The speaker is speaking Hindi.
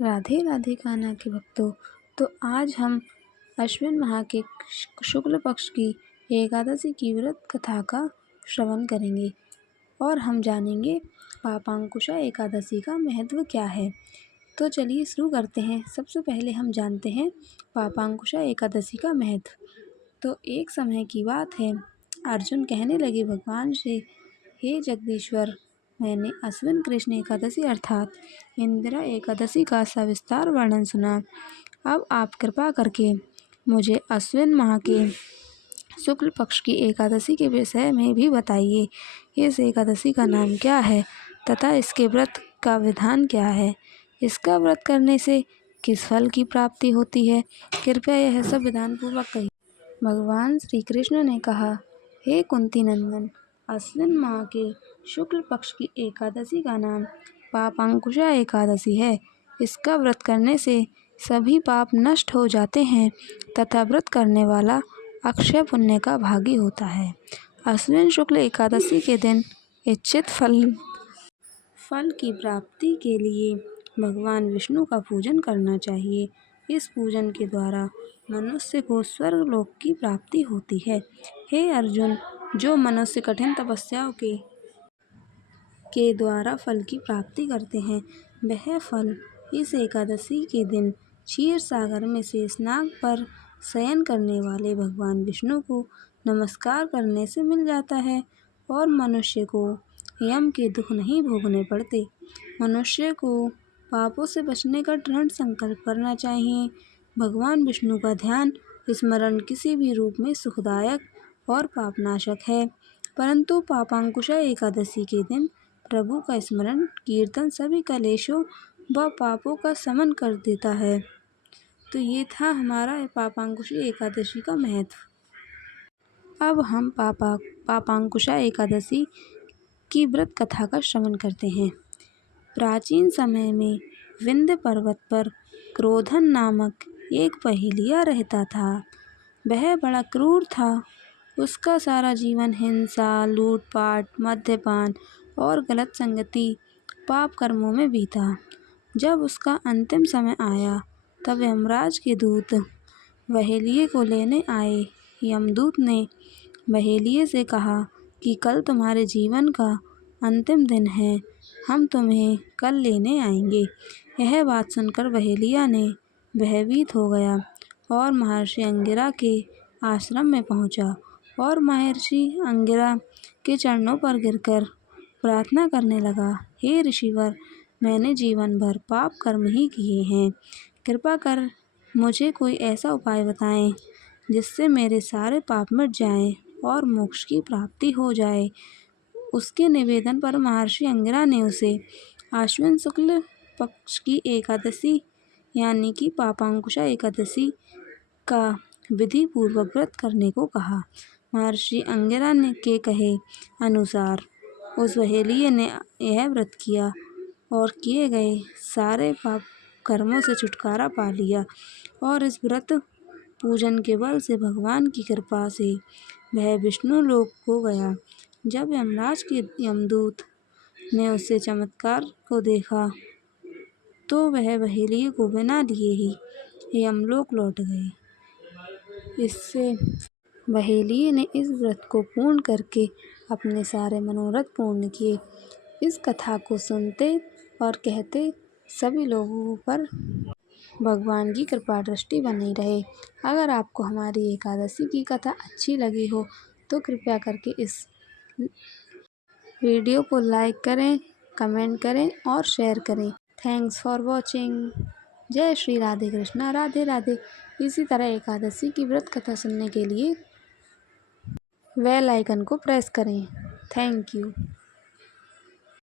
राधे राधे कान्हा के भक्तों। तो आज हम अश्विन माह के शुक्ल पक्ष की एकादशी की व्रत कथा का श्रवण करेंगे और हम जानेंगे पापांकुशा एकादशी का महत्व क्या है। तो चलिए शुरू करते हैं। सबसे पहले हम जानते हैं पापांकुशा एकादशी का महत्व। तो एक समय की बात है, अर्जुन कहने लगे भगवान से, हे जगदीश्वर, मैंने अश्विन कृष्ण एकादशी अर्थात इंदिरा एकादशी का सविस्तार वर्णन सुना। अब आप कृपा करके मुझे अश्विन माह के शुक्ल पक्ष की एकादशी के विषय में भी बताइए। इस एकादशी का नाम क्या है तथा इसके व्रत का विधान क्या है? इसका व्रत करने से किस फल की प्राप्ति होती है? कृपया यह सब विधान पूर्वक कहिए। भगवान श्री कृष्ण ने कहा, हे कुंती नंदन, अश्विन माह के शुक्ल पक्ष की एकादशी का नाम पापांकुशा एकादशी है। इसका व्रत करने से सभी पाप नष्ट हो जाते हैं तथा व्रत करने वाला अक्षय पुण्य का भागी होता है। अश्विन शुक्ल एकादशी के दिन इच्छित फल की प्राप्ति के लिए भगवान विष्णु का पूजन करना चाहिए। इस पूजन के द्वारा मनुष्य को स्वर्गलोक की प्राप्ति होती है। हे अर्जुन, जो मनुष्य कठिन तपस्याओं के द्वारा फल की प्राप्ति करते हैं, वह फल इस एकादशी के दिन क्षीर सागर में शेषनाग पर शयन करने वाले भगवान विष्णु को नमस्कार करने से मिल जाता है और मनुष्य को यम के दुख नहीं भोगने पड़ते। मनुष्य को पापों से बचने का दृढ़ संकल्प करना चाहिए। भगवान विष्णु का ध्यान स्मरण किसी भी रूप में सुखदायक और पापनाशक है, परंतु पापांकुशा एकादशी के दिन प्रभु का स्मरण कीर्तन सभी कलेशों व पापों का शमन कर देता है। तो ये था हमारा पापांकुशा एकादशी का महत्व। अब हम पापांकुशा एकादशी की व्रत कथा का श्रवण करते हैं। प्राचीन समय में विंध्य पर्वत पर क्रोधन नामक एक पहेलिया रहता था। वह बड़ा क्रूर था। उसका सारा जीवन हिंसा, लूटपाट, मद्यपान और गलत संगति पाप कर्मों में बीता। जब उसका अंतिम समय आया तब यमराज के दूत बहेलिये को लेने आए। यमदूत ने बहेलिये से कहा कि कल तुम्हारे जीवन का अंतिम दिन है, हम तुम्हें कल लेने आएंगे। यह बात सुनकर बहेलिया ने भयभीत हो गया और महर्षि अंगिरा के आश्रम में पहुंचा और महर्षि अंगिरा के चरणों पर गिरकर प्रार्थना करने लगा, हे ऋषिवर, मैंने जीवन भर पाप कर्म ही किए हैं। कृपा कर मुझे कोई ऐसा उपाय बताएं जिससे मेरे सारे पाप मिट जाएं और मोक्ष की प्राप्ति हो जाए। उसके निवेदन पर महर्षि अंगिरा ने उसे अश्विन शुक्ल पक्ष की एकादशी यानी कि पापांकुशा एकादशी का विधि पूर्वक व्रत करने को कहा। महर्षि अंगिरा ने के कहे अनुसार उस बहेलिये ने यह व्रत किया और किए गए सारे पाप कर्मों से छुटकारा पा लिया और इस व्रत पूजन के बल से भगवान की कृपा से वह विष्णु लोक को गया। जब यमराज के यमदूत ने उससे चमत्कार को देखा तो वह बहेलिये को बिना लिए ही यमलोक लौट गए। इससे बहेलिये ने इस व्रत को पूर्ण करके अपने सारे मनोरथ पूर्ण किए। इस कथा को सुनते और कहते सभी लोगों पर भगवान की कृपा दृष्टि बनी रहे। अगर आपको हमारी एकादशी की कथा अच्छी लगी हो तो कृपया करके इस वीडियो को लाइक करें, कमेंट करें और शेयर करें। Thanks for watching. जय श्री राधे कृष्णा, राधे राधे। इसी तरह एकादशी की व्रत कथा सुनने के लिए बेल आइकन को प्रेस करें। Thank you.